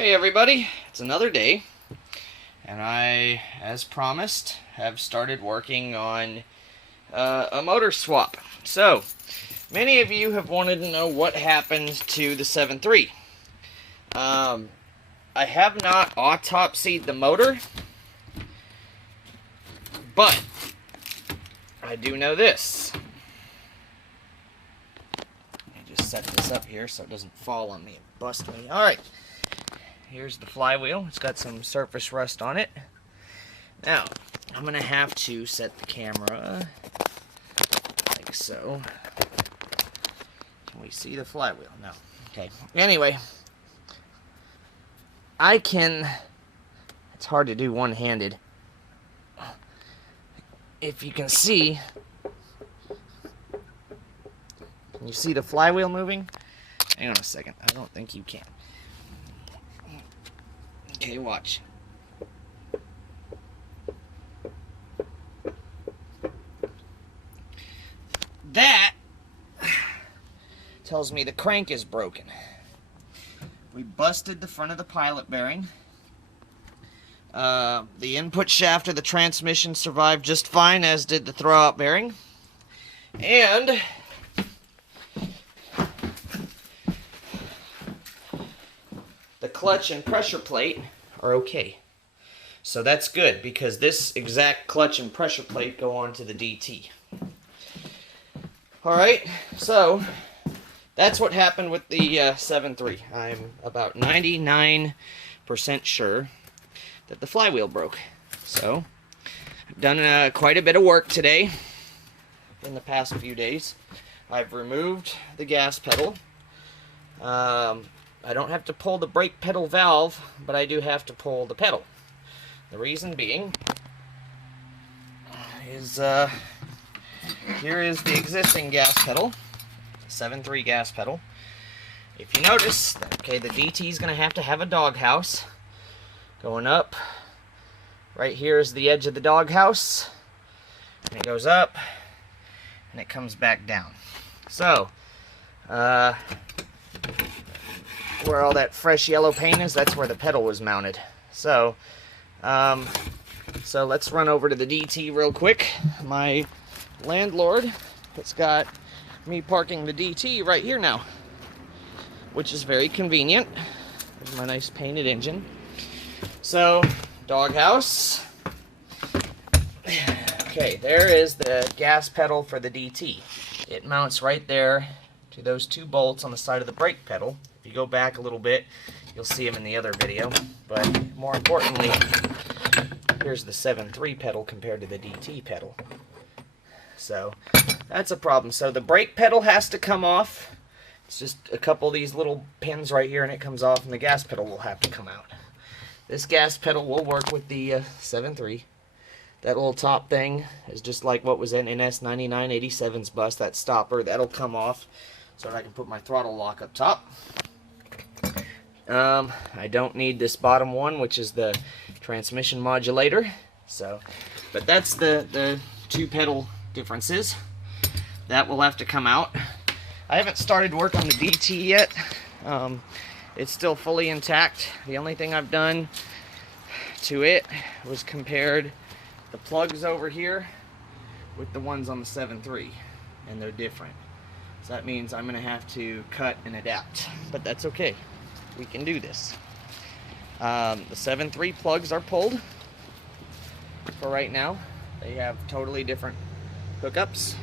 Hey everybody, it's another day, and I, as promised, have started working on a motor swap. So, many of you have wanted to know what happened to the 7.3. I have not autopsied the motor, but I do know this. Let me just set this up here so it doesn't fall on me and bust me. Alright. Here's the flywheel. It's got some surface rust on it. Now, I'm going to have to set the camera like so. Can we see the flywheel? No. Okay. Anyway, it's hard to do one-handed. If you can see, can you see the flywheel moving? Hang on a second. I don't think you can. Okay, watch. That tells me the crank is broken. We busted the front of the pilot bearing. The input shaft of the transmission survived just fine, as did the throwout bearing. And the clutch and pressure plate are okay. So that's good, because this exact clutch and pressure plate go onto the DT. Alright, so that's what happened with the 7.3. I'm about 99% sure that the flywheel broke. So, I've done quite a bit of work today in the past few days. I've removed the gas pedal. I don't have to pull the brake pedal valve, but I do have to pull the pedal. The reason being is, here is the existing gas pedal, 7.3 gas pedal. If you notice, okay, the DT is going to have a doghouse going up. Right here is the edge of the doghouse, and it goes up, and it comes back down. So, where all that fresh yellow paint is, that's where the pedal was mounted. So, so let's run over to the DT real quick. My landlord has got me parking the DT right here now, which is very convenient. There's my nice painted engine. So, doghouse. Okay, there is the gas pedal for the DT. It mounts right there to those two bolts on the side of the brake pedal. If you go back a little bit, you'll see them in the other video. But more importantly, here's the 7.3 pedal compared to the DT pedal. So that's a problem. So the brake pedal has to come off. It's just a couple of these little pins right here, and it comes off, and the gas pedal will have to come out. This gas pedal will work with the 7.3. That little top thing is just like what was in NS9987's bus, that stopper. That'll come off so that I can put my throttle lock up top. I don't need this bottom one, which is the transmission modulator. So, but that's the two pedal differences. That will have to come out. I haven't started work on the DT yet. It's still fully intact. The only thing I've done to it was compared the plugs over here with the ones on the 7.3, and they're different. So that means I'm going to have to cut and adapt, but that's okay. We can do this. The 7.3 plugs are pulled for right now. They have totally different hookups.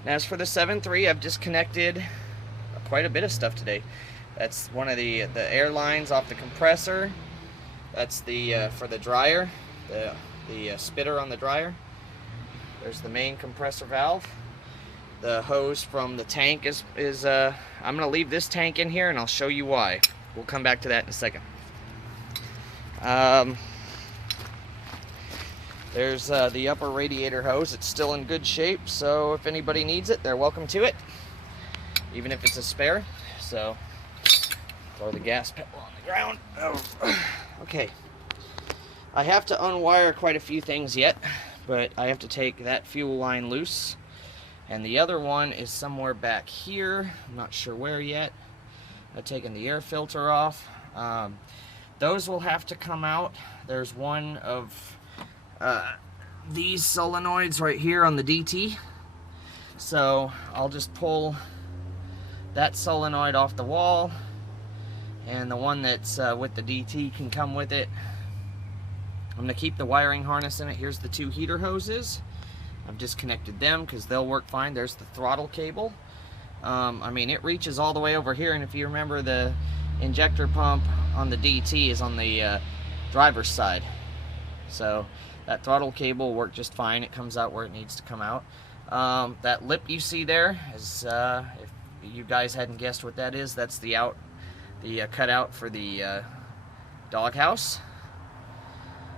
And as for the 7.3, I've disconnected quite a bit of stuff today. That's one of the air lines off the compressor. That's the for the dryer, the spitter on the dryer. There's the main compressor valve. The hose from the tank is I'm gonna leave this tank in here, and I'll show you why. We'll come back to that in a second. There's the upper radiator hose. It's still in good shape, so if anybody needs it, they're welcome to it, even if it's a spare. So, throw the gas pedal on the ground. Oh. Okay. I have to unwire quite a few things yet, but I have to take that fuel line loose. And the other one is somewhere back here. I'm not sure where yet. I've taken the air filter off. Those will have to come out. There's one of these solenoids right here on the DT. So I'll just pull that solenoid off the wall, and the one that's with the DT can come with it. I'm going to keep the wiring harness in it. Here's the 2 heater hoses. I've disconnected them because they'll work fine. There's the throttle cable. I mean, it reaches all the way over here, and if you remember, the injector pump on the DT is on the driver's side. So that throttle cable will work just fine. It comes out where it needs to come out. That lip you see there is, if you guys hadn't guessed what that is, that's the cutout for the doghouse.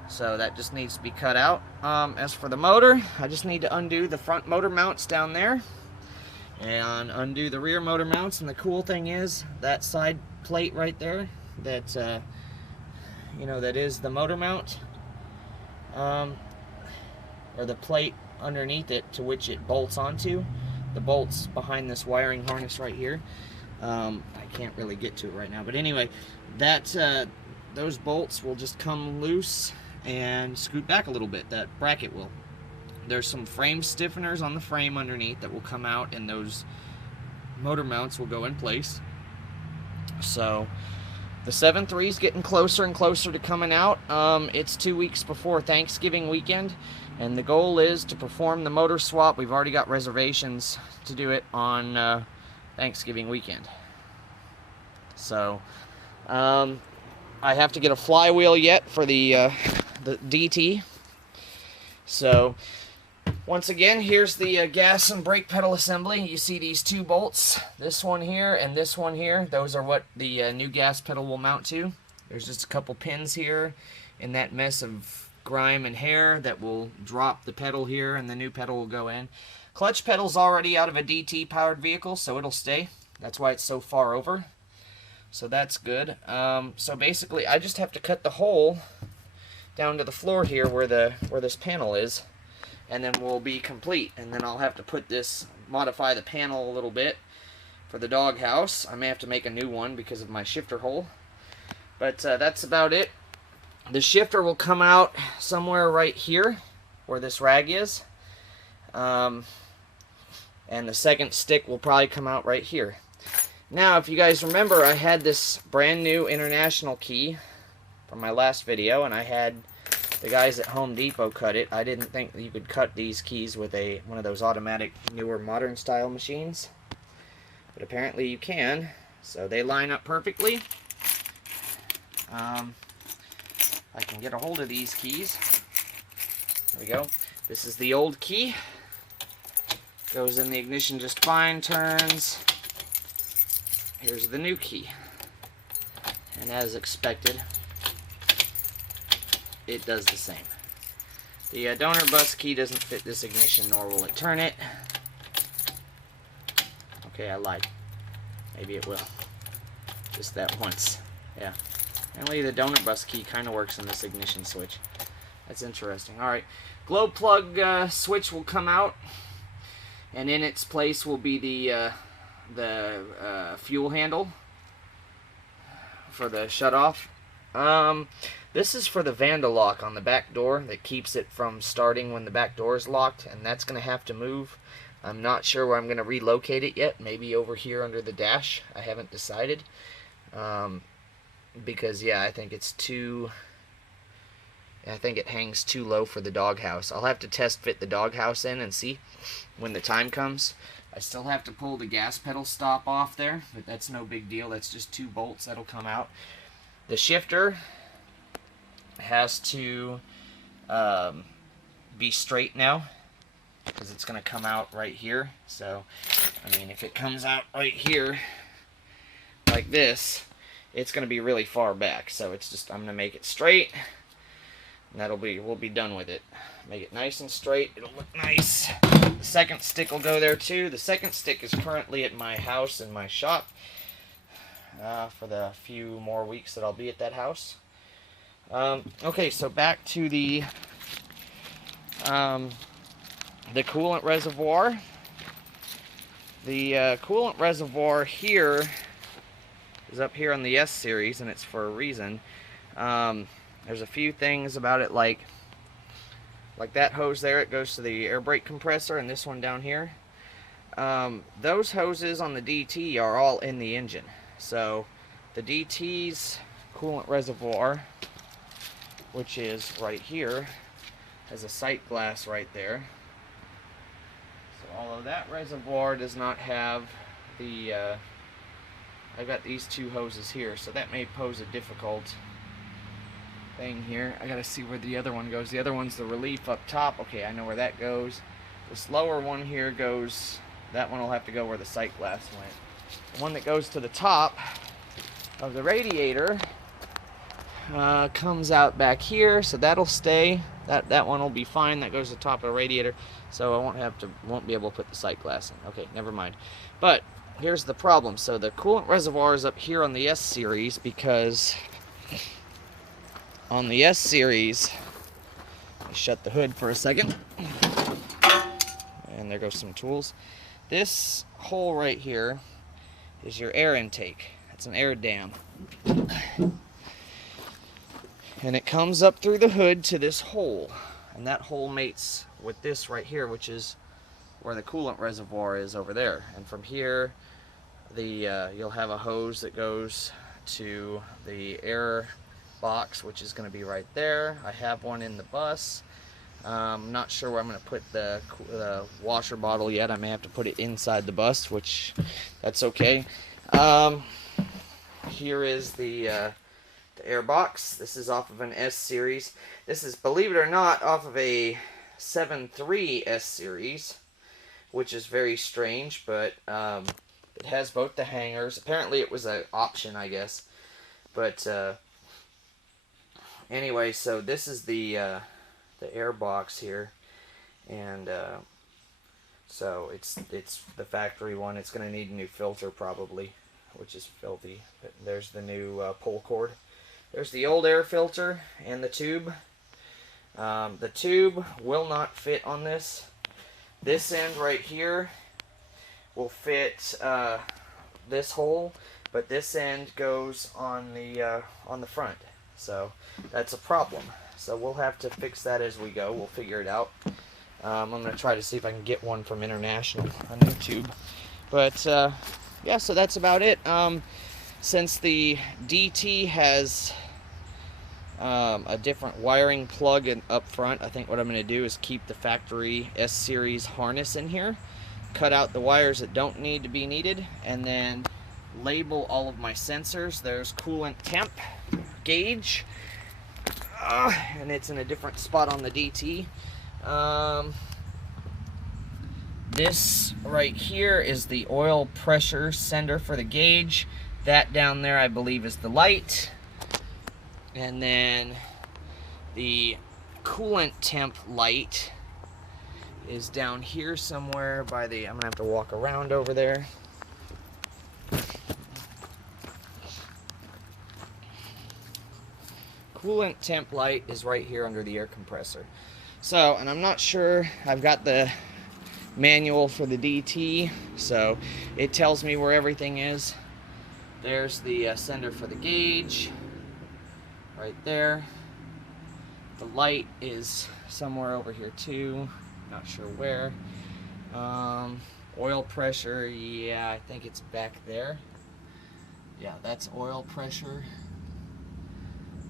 So that just needs to be cut out. As for the motor, I just need to undo the front motor mounts down there and undo the rear motor mounts. And the cool thing is that side plate right there, that you know, that is the motor mount, or the plate underneath it to which it bolts onto. The bolts behind this wiring harness right here. I can't really get to it right now, but anyway, that those bolts will just come loose and scoot back a little bit. That bracket will. There's some frame stiffeners on the frame underneath that will come out, and those motor mounts will go in place. So the 7.3 is getting closer and closer to coming out. It's 2 weeks before Thanksgiving weekend, and the goal is to perform the motor swap. We've already got reservations to do it on Thanksgiving weekend. So I have to get a flywheel yet for the DT. So once again, here's the gas and brake pedal assembly. You see these 2 bolts, this one here and this one here. Those are what the new gas pedal will mount to. There's just a couple pins here in that mess of grime and hair that will drop the pedal here, and the new pedal will go in. Clutch pedal's already out of a DT powered vehicle, so it'll stay. That's why it's so far over. So that's good. So basically I just have to cut the hole down to the floor here where this panel is, and then we'll be complete. And then I'll have to modify the panel a little bit for the doghouse. I may have to make a new one because of my shifter hole. But that's about it. The shifter will come out somewhere right here where this rag is. And the second stick will probably come out right here. Now, if you guys remember, I had this brand new International key from my last video, and I had the guys at Home Depot cut it. I didn't think that you could cut these keys with one of those automatic, newer, modern style machines, but apparently you can. So they line up perfectly. I can get a hold of these keys. There we go. This is the old key. Goes in the ignition just fine, turns. Here's the new key. And as expected, it does the same. The donor bus key doesn't fit this ignition, nor will it turn it. Okay, I lied. Maybe it will. Just that once. Yeah. Apparently the donor bus key kind of works in this ignition switch. That's interesting. Alright. Glow plug switch will come out, and in its place will be the fuel handle for the shutoff. This is for the Vandalock on the back door that keeps it from starting when the back door is locked, and that's going to have to move. I'm not sure where I'm going to relocate it yet. Maybe over here under the dash. I haven't decided. Because, yeah, I think it's too... I think it hangs too low for the doghouse. I'll have to test fit the doghouse in and see when the time comes. I still have to pull the gas pedal stop off there, but that's no big deal. That's just 2 bolts that'll come out. The shifter has to be straight now, because it's going to come out right here. So, I mean, if it comes out right here like this, it's going to be really far back. So it's just, I'm going to make it straight, and we'll be done with it. Make it nice and straight. It'll look nice. The second stick will go there too. The second stick is currently at my house in my shop for the few more weeks that I'll be at that house. Okay, so back to the coolant reservoir. The coolant reservoir here is up here on the S series, and it's for a reason. There's a few things about it, like that hose there, it goes to the air brake compressor, and this one down here. Those hoses on the DT are all in the engine. So the DT's coolant reservoir, which is right here, has a sight glass right there. So although that reservoir does not have the, I've got these two hoses here, so that may pose a difficult thing here. I gotta see where the other one goes. The other one's the relief up top. Okay, I know where that goes. This lower one here goes, that one will have to go where the sight glass went. The one that goes to the top of the radiator comes out back here, so that'll stay. That one will be fine. That goes to the top of the radiator, so I won't be able to put the sight glass in. Okay, never mind. But here's the problem. So the coolant reservoir is up here on the S series, because on the S series, let me shut the hood for a second, and there goes some tools. This hole right here is your air intake. It's an air dam. And it comes up through the hood to this hole. And that hole mates with this right here, which is where the coolant reservoir is over there. And from here, you'll have a hose that goes to the air box, which is going to be right there. I have one in the bus. I'm not sure where I'm going to put the washer bottle yet. I may have to put it inside the bus, which that's okay. Here is the air box. This is off of an S series. This is, believe it or not, off of a 7.3 S series, which is very strange, but it has both the hangers. Apparently it was an option, I guess. But anyway, so this is the air box here, and so it's the factory one. It's going to need a new filter probably, which is filthy. But there's the new pull cord. There's the old air filter and the tube. The tube will not fit on this. This end right here will fit this hole, but this end goes on the front. So that's a problem. So we'll have to fix that as we go. We'll figure it out. I'm going to try to see if I can get one from International, a new tube. But yeah, so that's about it. Since the DT has a different wiring plug up front, I think what I'm going to do is keep the factory S series harness in here, cut out the wires that don't need to be needed, and then label all of my sensors. There's coolant temp gauge, and it's in a different spot on the DT. This right here is the oil pressure sender for the gauge. That down there I believe is the light. And then the coolant temp light is down here somewhere by the, I'm gonna have to walk around over there. Coolant temp light is right here under the air compressor. So, and I'm not sure, I've got the manual for the DT, so it tells me where everything is. There's the sender for the gauge, right there. The light is somewhere over here too, not sure where. Oil pressure, yeah, I think it's back there. Yeah, that's oil pressure.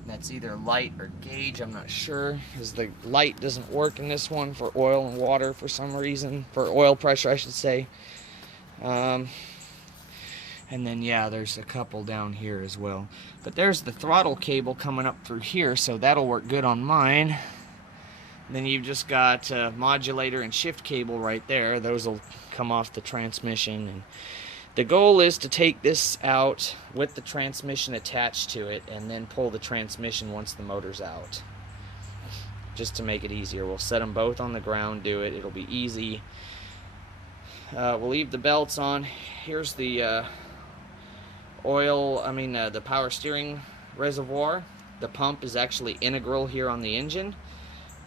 That's either light or gauge, I'm not sure, because the light doesn't work in this one for oil and water for some reason, for oil pressure I should say. And then yeah, there's a couple down here as well. But there's the throttle cable coming up through here, so that'll work good on mine. Then you've just got modulator and shift cable right there. Those will come off the transmission. And the goal is to take this out with the transmission attached to it and then pull the transmission once the motor's out. Just to make it easier. We'll set them both on the ground, do it. It'll be easy. We'll leave the belts on. Here's the the power steering reservoir. The pump is actually integral here on the engine.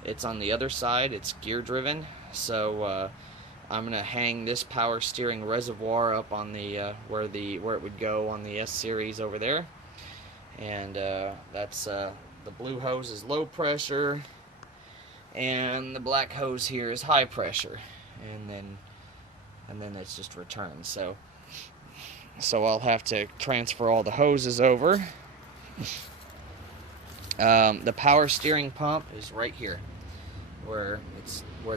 It's on the other side. It's gear driven. So I'm gonna hang this power steering reservoir up on the where it would go on the S series over there, and that's the blue hose is low pressure, and the black hose here is high pressure, and then it's just returned. So I'll have to transfer all the hoses over. The power steering pump is right here, where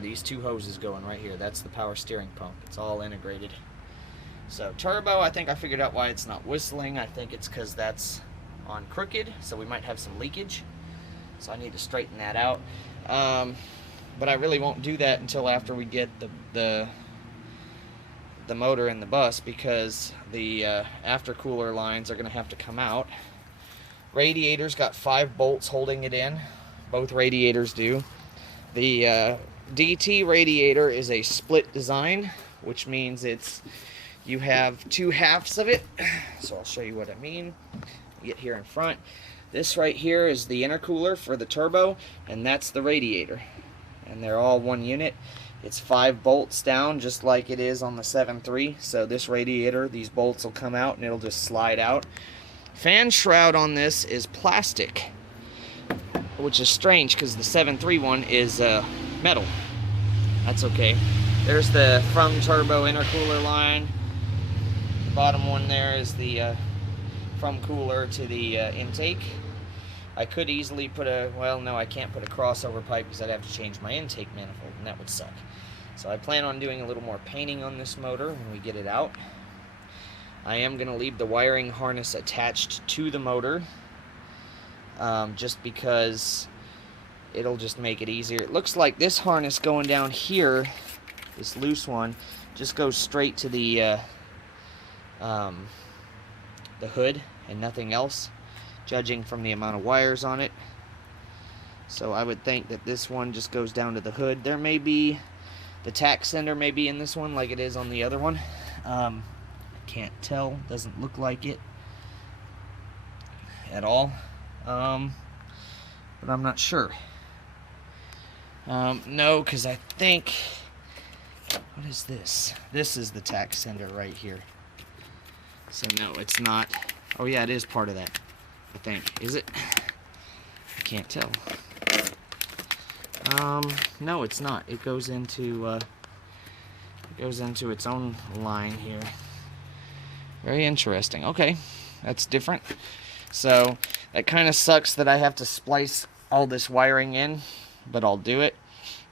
these two hoses going right here. That's the power steering pump. It's all integrated. So turbo, I think I figured out why it's not whistling. I think it's because that's on crooked, so we might have some leakage. So I need to straighten that out. But I really won't do that until after we get the motor in the bus, because the aftercooler lines are going to have to come out. Radiator's got 5 bolts holding it in. Both radiators do. The DT radiator is a split design, which means you have 2 halves of it. So I'll show you what I mean. Get here in front. This right here is the intercooler for the turbo, and that's the radiator. And they're all one unit. It's 5 bolts down, just like it is on the 7.3. So this radiator, these bolts will come out and it'll just slide out. Fan shroud on this is plastic, which is strange because the 7.3 one is metal. That's okay. There's the from turbo intercooler line. The bottom one there is the from cooler to the intake. I could easily put well, no, I can't put a crossover pipe because I'd have to change my intake manifold, and that would suck. So I plan on doing a little more painting on this motor when we get it out. I am going to leave the wiring harness attached to the motor, just because it'll just make it easier. It looks like this harness going down here, this loose one, just goes straight to the hood and nothing else, judging from the amount of wires on it. So I would think that this one just goes down to the hood. There may be, the tack sender may be in this one like it is on the other one. Can't tell, doesn't look like it at all, but I'm not sure. No, because I think, what is this? This is the tack sender right here. So no, it's not. Oh yeah, it is part of that, I think. Is it? I can't tell. No, it's not. It goes into its own line here. Very interesting. Okay, that's different. So that kind of sucks that I have to splice all this wiring in, but I'll do it.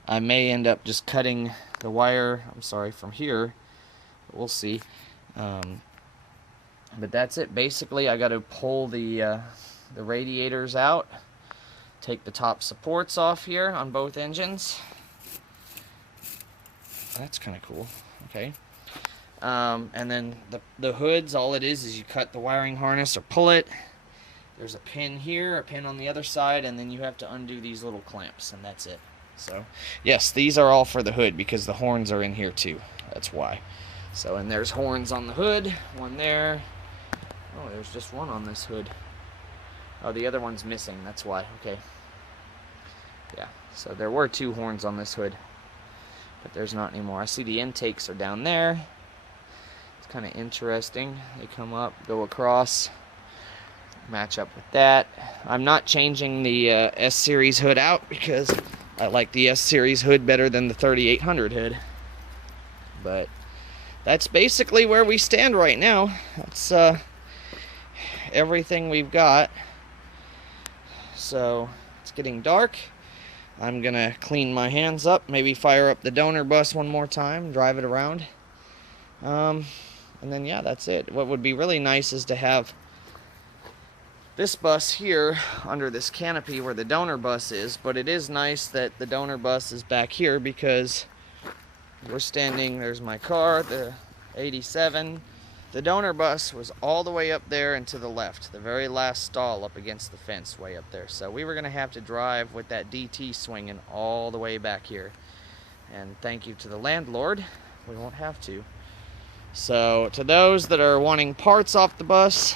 I may end up just cutting the wire, I'm sorry, from here. We'll see. But that's it. Basically, I got to pull the radiators out, take the top supports off here on both engines. That's kind of cool. Okay. And then the hoods, all it is you cut the wiring harness or pull it. There's a pin here, a pin on the other side, and then you have to undo these little clamps, and that's it. So, yes, these are all for the hood because the horns are in here too. That's why. So, and there's horns on the hood, one there. Oh, there's just one on this hood. Oh, the other one's missing, that's why. Okay. Yeah, so there were 2 horns on this hood, but there's not anymore. I see the intakes are down there. Kind of interesting. They come up, go across, match up with that. I'm not changing the S series hood out because I like the S series hood better than the 3800 hood. But that's basically where we stand right now. That's everything we've got. So it's getting dark. I'm gonna clean my hands up, maybe fire up the donor bus one more time, drive it around. And then, yeah, that's it. What would be really nice is to have this bus here under this canopy where the donor bus is, but it is nice that the donor bus is back here because we're standing, there's my car, the 87. The donor bus was all the way up there and to the left, the very last stall up against the fence way up there. So we were going to have to drive with that DT swinging all the way back here. And thank you to the landlord, we won't have to. So to those that are wanting parts off the bus,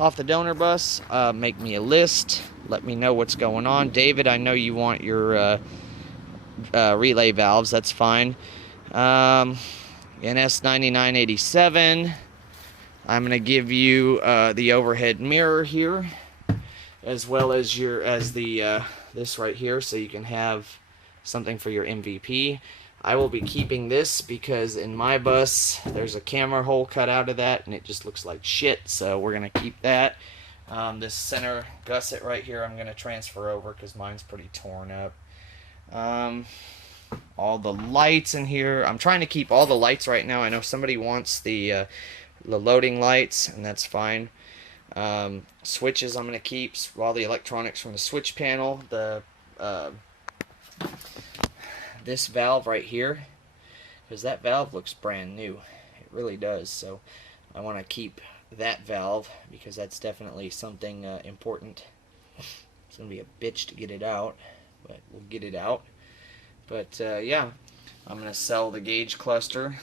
off the donor bus, make me a list. Let me know what's going on. David, I know you want your relay valves. That's fine. NS9987. I'm going to give you the overhead mirror here, as well as this right here, so you can have something for your MVP. I will be keeping this because in my bus there's a camera hole cut out of that and it just looks like shit, so we're going to keep that. This center gusset right here I'm going to transfer over because mine's pretty torn up. All the lights in here, I'm trying to keep all the lights right now. I know somebody wants the loading lights, and that's fine. Switches I'm going to keep, all the electronics from the switch panel, this valve right here, because that valve looks brand new. It really does. So I want to keep that valve because that's definitely something important. It's going to be a bitch to get it out, but we'll get it out. But yeah, I'm going to sell the gauge cluster.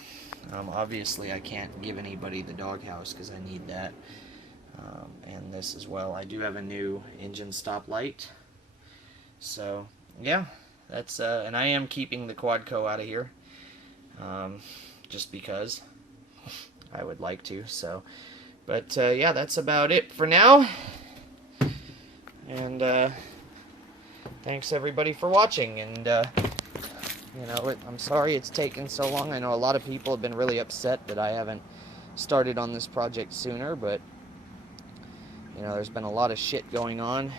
Obviously I can't give anybody the doghouse because I need that. And this as well. I do have a new engine stop light. So yeah, that's and I am keeping the Quadco out of here, just because I would like to. So, but yeah, that's about it for now. And thanks everybody for watching. And you know, I'm sorry it's taken so long. I know a lot of people have been really upset that I haven't started on this project sooner, but you know, there's been a lot of shit going on.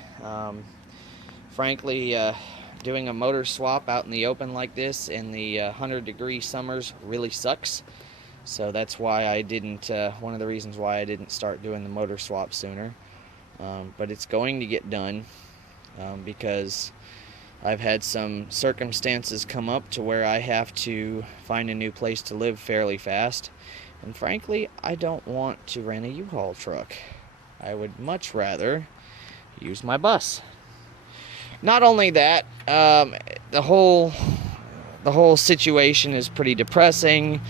Frankly, doing a motor swap out in the open like this in the 100-degree summers really sucks. So that's why I didn't, one of the reasons why I didn't start doing the motor swap sooner. But it's going to get done because I've had some circumstances come up to where I have to find a new place to live fairly fast. And frankly, I don't want to rent a U-Haul truck. I would much rather use my bus. Not only that, the whole situation is pretty depressing,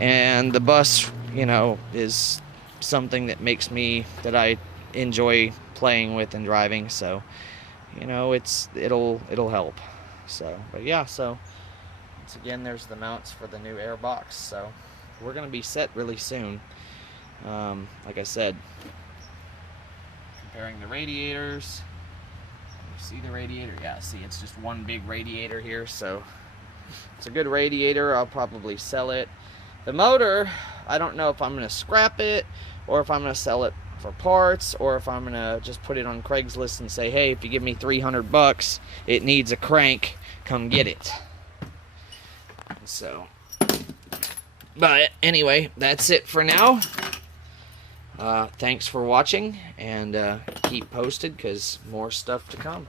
and the bus, you know, is something that that I enjoy playing with and driving. So, you know, it'll help. So, but yeah, so once again, there's the mounts for the new airbox. So we're gonna be set really soon. Like I said, comparing the radiators. See the radiator? Yeah, see, it's just one big radiator here, so it's a good radiator. I'll probably sell it. The motor, I don't know if I'm going to scrap it or if I'm going to sell it for parts, or if I'm going to just put it on Craigslist and say, hey, if you give me $300, it needs a crank, come get it. So, but anyway, that's it for now. Thanks for watching, and keep posted because more stuff to come.